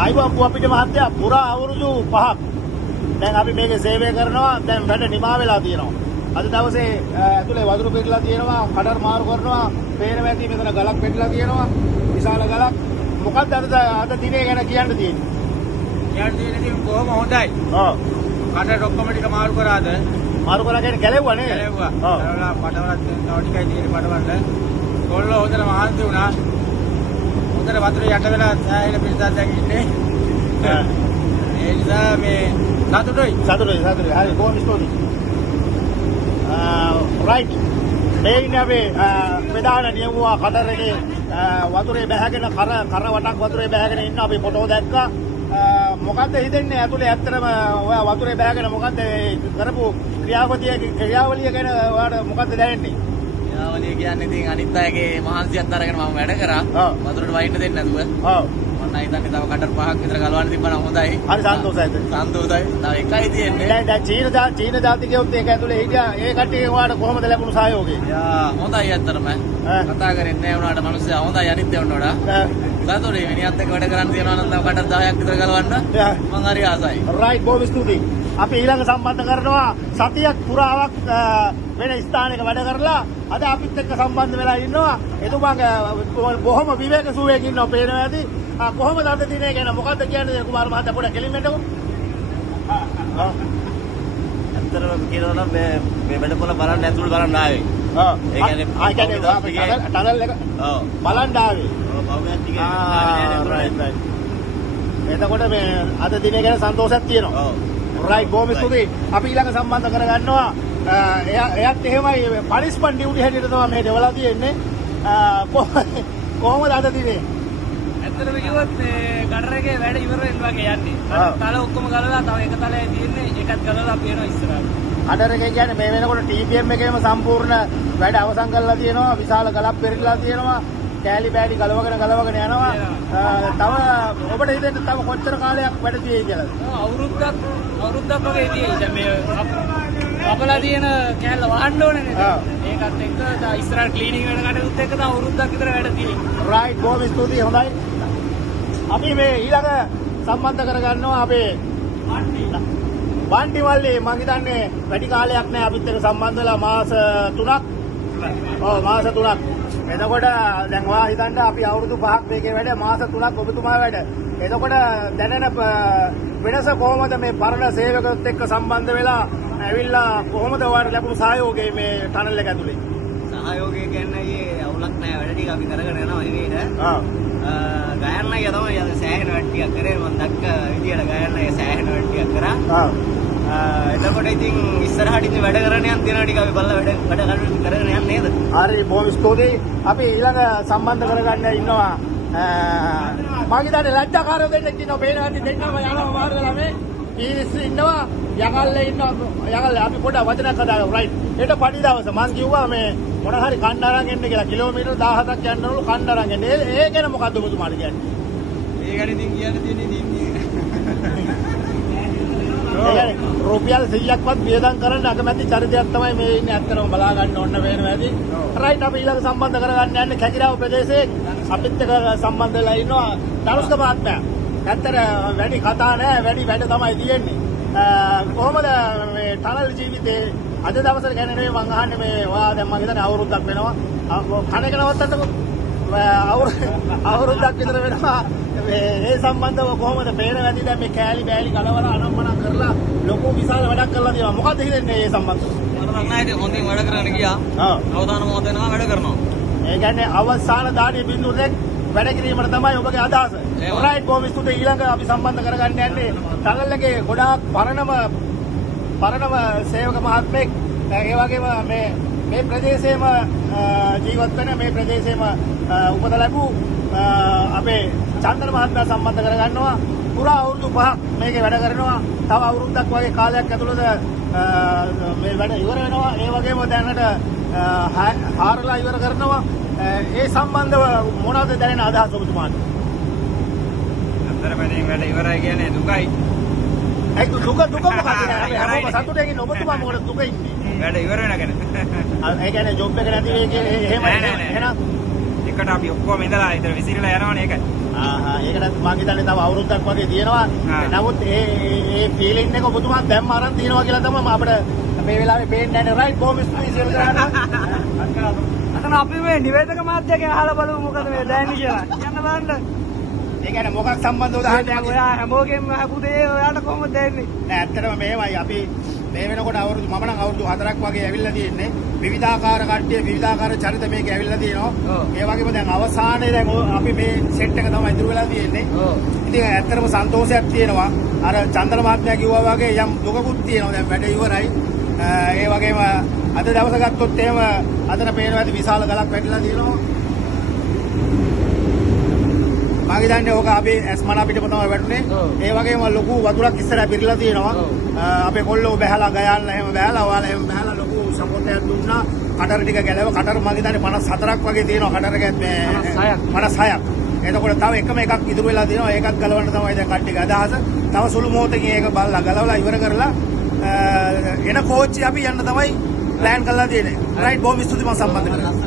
ආයිබෝන් පුවපිට මහත්තයා පුරා අවුරුදු 5ක් දැන් අපි මේකේ සේවය කරනවා. දැන් වැඩ නිමා වෙලා තියෙනවා. අද දවසේ ඇතුලේ වතුර පිරලා තියෙනවා. කඩර් මාරු කරනවා. පේනවා ඇති මෙතන ගලක් පෙරලා තියෙනවා. විශාල ගලක්. මොකක්ද අද දිනේ ගැන කියන්න තියෙන්නේ? කියන්න තියෙන්නේ කොහොම හොඳයි. ඔව්. කඩර් ඔක්කොම ටික මාරු කරාද? මාරු කරලා කියන්නේ ගැලෙව්වා නේද? ගැලෙව්වා. ඔව්. ඒවලා පටවලත් තව ටිකයි තියෙන්නේ පටවන්න. කොල්ලෝ හොඳට මහන්සි වුණා. හොඳට වතුර යට වෙලා සෑහෙන පිටසක් දැන් ඉන්නේ. ඒ නිසා මේ සතුටුයි. හරි බොහොම ස්තුතියි. රයිට්. මේ ඉන්නේ අපි මෙදාන නියමුවා කඩර් එකේ වතුරේ බැහැගෙන කර වටක් වතුරේ බැහැගෙන ඉන්න අපි ෆොටෝ දැක්කා. මොකද්ද හිතෙන්නේ ඇතුලේ ඇත්තටම ඔයා වතුරේ බැහැගෙන මොකද්ද කරපු ක්‍රියාවලිය ගැන ඔයාට මොකද්ද දැනෙන්නේ? ක්‍රියාවලිය කියන්නේ ඉතින් අනිත් අයගේ මහන්සියත් අරගෙන මම වැඩ කරා. වතුරට වයින්න දෙන්නේ නැතුව. ඔව්. මම හිතන්නේ තව කඩර් 5ක් විතර ගලවන්න තිබ්බනම් හොඳයි. හරි සන්තෝෂයිද? සන්තෝෂයි. තව එකයි තියෙන්නේ. දැන් චීන ජාතිකයොත් ඒක ඇතුලේ හිටියා. ඒ කට්ටිය ඔයාට කොහොමද ලැබුණු සහයෝගය? යා හොඳයි ඇත්තටම. කතා කරන්නේ නැහැ වුණාට මිනිස්සු හොඳයි අනිත් ඒවා වඩා. සතුටුයි මිනිහත් එක්ක වැඩ කරන්න තියනවා නම් තව කඩර් 10ක් විතර ගලවන්න මම හරි ආසයි. රයිට් බොහොම ස්තුතියි. අපි ඊළඟ සම්බන්ධ කරනවා සතියක් පුරාවක් වෙන ස්ථානයක වැඩ කරලා අද අපිත් එක්ක සම්බන්ධ වෙලා ඉන්නවා. එතුමාගේ බොහොම විවේක සුවයකින් ඉන්නවා පේනවා ඇති. කොහොමද අද දිනේ ගැන මොකද්ද කියන්නේ කුමාර මහත්තයා පොඩ්ඩක් කෙලින්මෙන්නකෝ. ඇත්තටම කියනවා නම් මේ වැඩපොළ බලන්න ඇතුළට බලන්න ආවේ. ඒ කියන්නේ අපි ටනල් එක බලන්න ආවේ. බවුගත් ටික රයිට්. එතකොට මේ අද දිනේ ගැන සන්තෝෂයක් තියෙනවා. රයිට් බොහොම ස්තුතියි. අපි ඊළඟ සම්බන්ධ කරගන්නවා. එයාත් එහෙමයි පනිෂ්මන්ට් ඩියුටි හැටියට තමයි මේ දෙවලා තියෙන්නේ. කොහොමද අද දිනේ? ඇත්තටම කිව්වොත් මේ කඩර් එකේ වැඩ ඉවර වෙනවා වගේ යන්නේ. තල ඔක්කොම ගලලා තව එක තලයි තියෙන්නේ. එකත් ගලලා අපි යනවා ඉස්සරහට. කඩර් එකේ කියන්නේ මේ වෙනකොට TPM එකේම සම්පූර්ණ වැඩ අවසන් කරලා තියෙනවා. විශාල ගලක් පෙරලා තියෙනවා. කෑලි බෑලි ගලවගෙන යනවා. තව ඔබට හිතෙන්නේ තව කොච්චර කාලයක් වැඩ තියෙයි කියලාද? අවුරුද්දක් වගේ තියෙයි. දැන් මේ අපලා තියෙන කෑල්ල වහන්න ඕනේ නේද? ඒකත් එක්ක ඉස්සරහ ක්ලීනින් වෙන කටයුතුත් එක්ක තව අවුරුද්දක් විතර වැඩ තියෙයි. රයිට් බොහොම ස්තුතියි හොඳයි. අපි මේ ඊළඟ සම්බන්ධ කරගන්නවා අපේ වන්ටි මල්ලි මං හිතන්නේ වැඩි කාලයක් නෑ අපිත් එක්ක සම්බන්ධ වෙලා මාස 3ක්. ඔව් මාස 3ක්. එතකොට දැන් ඔයා හිතන්න අපි අවුරුදු 5ක් මේකේ වැඩ මාස 3ක් ඔබතුමා වැඩ. එතකොට දැනෙන වෙනස කොහොමද මේ පරණ සේවකයොත් එක්ක සම්බන්ධ වෙලා ඇවිල්ලා කොහොමද ඔයාලට ලැබුණු සහයෝගය මේ ටනල් එක ඇතුලේ? සහයෝගය කියන්නේ අයියේ අවුලක් නැහැ වැඩ ටික අපි කරගෙන යනවා නෙවෙයිද? ගයන්නයි තමයි අද සෑහෙන වැඩ ටිකක් කරේ මම දැක්ක විදියට ගයන්නයි සෑහෙන වැඩ ටිකක් කරා. එතකොට ඉතින් ඉස්සරහට ඉතින් වැඩ කරගෙන යන තියෙන ටික අපි බලලා වැඩ කරගෙන යන්නේ නේද? හරි බොහොම ස්තුතියි. අපි ඊළඟ සම්බන්ධ කරගන්න ඉන්නවා මම හිතන්නේ ලැජ්ජාකාරව දෙන්නෙක් ඉන්නවා. පේනවා ඇති දෙන්නම යනවා මාර්ගලා මේ ඊරිස් ඉන්නවා. යකල්ල ඉන්නවා. යකල්ල අපි පොඩ වචනයක් හදාගමු. රයිට්. ඊට පඩි දවස මං කිව්වා මේ මොන හරි කණ්ඩ අරන් එන්න කියලා. කිලෝමීටර් 17ක් යන්නවලු කණ්ඩ අරන් එන්න. ඒ ගැන මොකද්ද ඔබතුමාට කියන්නේ? ඒ ගැන ඉතින් කියන්න තියෙන්නේ රුපියල් 100ක්වත් වියදම් කරන්න අකමැති චරිතයක් තමයි මේ ඉන්නේ. ඇත්තටම බලා ගන්න ඕන වෙනවා ඇති. රයිට් අපි ඊළඟ සම්බන්ධ කරගන්න යන්නේ කැකිරාව ප්‍රදේශයේ අපිත් එක්ක සම්බන්ධ වෙලා ඉන්නවා ධනුෂ්ක මහත්මයා. ඇත්තට වැඩි කතා නැහැ වැඩි වැඩ තමයි තියෙන්නේ. කොහොමද මේ ටනල් ජීවිතේ අද දවසට ගැන නෙවෙයි මං අහන්නේ මේ ඔයා දැන් මං හිතන්නේ අවුරුද්දක් වෙනවා. කණ එක නවත්තන්නකෝ. අවුරුද්දක් විතර වෙනවා. මේ සම්බන්ධව කොහොමද පේන වැඩි දැන් මේ කෑලි බෑලි ගලවලා අනම්මනම් කරලා ලොකු විශාල වැඩක් කරලා තියෙනවා. මොකද්ද හිතන්නේ මේ සම්බන්ධව? මම නැහැ හොඳින් වැඩ කරගෙන ගියා. අවදාන මොහොත වෙනවා වැඩ කරනවා. ඒ කියන්නේ අවසාන දාඩිය බිඳුරෙන් වැඩ කිරීමට තමයි ඔබගේ අදහස. රයිට් බොහොම ස්තුතියි. ඊළඟ අපි සම්බන්ධ කරගන්න යන්නේ ටනල් එකේ ගොඩාක් පරණම සේවක මහත්මයෙක්. ඒ වගේම මේ ප්‍රදේශයේම ජීවත් වෙන මේ ප්‍රදේශයේම උපත ලැබූ අපේ චන්දන මහත්මයා සම්බන්ධ කරගන්නවා. පුරා අවුරුදු 5ක් මේකේ වැඩ කරනවා. තව අවුරුද්දක් වගේ කාලයක් ඇතුළත මේ වැඩ ඉවර වෙනවා. ඒ වගේම දැනට හාරලා ඉවර කරනවා. ඒ සම්බන්ධව මොනවද දැනෙන අදහස ඔබතුමාට? අතරමැදින් වැඩ ඉවරයි කියන්නේ දුකයි. ඒක දුක මොකක්ද? අපි හැමෝම සතුටෙන් ඉන්න ඔබතුමා මොකටද දුක ඉන්නේ? වැඩ ඉවර වෙනකන්. ඒ කියන්නේ ජොබ් එක නැති වෙයි කියන්නේ එහෙම එහෙනම් එකට අපි ඔක්කොම ඉඳලා ඉතින් විසිරලා යනවනේ ඒකයි. ඒකට මම හිතන්නේ තව අවුරුද්දක් වගේ තියෙනවා. නමුත් ඒ ෆීලිං එක ඔබතුමා දැම්ම අරන් තියෙනවා කියලා තමයි අපිට මේ වෙලාවේ පේන්නේ නැහැ. රයිට් බොහොම ස්තුතියි සියලු දෙනාට. අතන අපි මේ නිවේදක මාධ්‍යයෙන් අහලා බලමු මොකද මේ දැනෙන්නේ කියලා. කියන්න බලන්න. ඒ කියන්නේ මොකක් සම්බන්ධවද දැන් ඔයා හැමෝගෙම අහපු දේ ඔයාට කොහොමද දැනෙන්නේ? නෑ ඇත්තටම මෙහෙමයි අපි මේ වෙනකොට අවුරුදු මම නම් අවුරුදු 4ක් වගේ ඇවිල්ලා තියෙන්නේ. විවිධාකාර කට්ටිය විවිධාකාර චරිත මේක ඇවිල්ලා තියෙනවා. ඒ වගේම දැන් අවසානයේ දැන් අපි මේ සෙට් එක තමයි ඉතුරු වෙලා තියෙන්නේ. ඉතින් ඇත්තටම සන්තෝෂයක් තියෙනවා. අර චන්දන මහත්මයා කිව්වා වගේ යම් දුකකුත් තියෙනවා. දැන් වැඩ ඉවරයි. ඒ වගේම අද දවස ගත්තොත් එහෙම අතන පේනවා ඇති විශාල ගලක් වැටිලා තියෙනවා. මම හිතන්නේ ඕක අපේ ඇස්මන පිටම තමයි වැටුනේ. ඒ වගේම ලොකු වතුරක් ඉස්සරහ පිරලා තියෙනවා. අපේ කොල්ලෝ බහැලා ගයන්න එහෙම බහැලා ඔයාලා එහෙම බහැලා ලොකු සපෝට් එකක් දුන්නා. කටර ටික ගැලව කටර මම හිතන්නේ 54ක් වගේ තියෙනවා කටර එකත් මේ 56ක්. එතකොට තව එකම එකක් ඉතුරු වෙලා තියෙනවා. ඒකත් ගලවන්න තමයි දැන් කට්ටියගේ අදහස. තව සුළු මොහොතකින් ඒක බලලා ගලවලා ඉවර කරලා එන කෝච්චි අපි යන්න තමයි ප්ලෑන් කරලා තියෙන්නේ. රයිට් බොහොම ස්තුතියි මම සම්බන්ධ කරගන්න.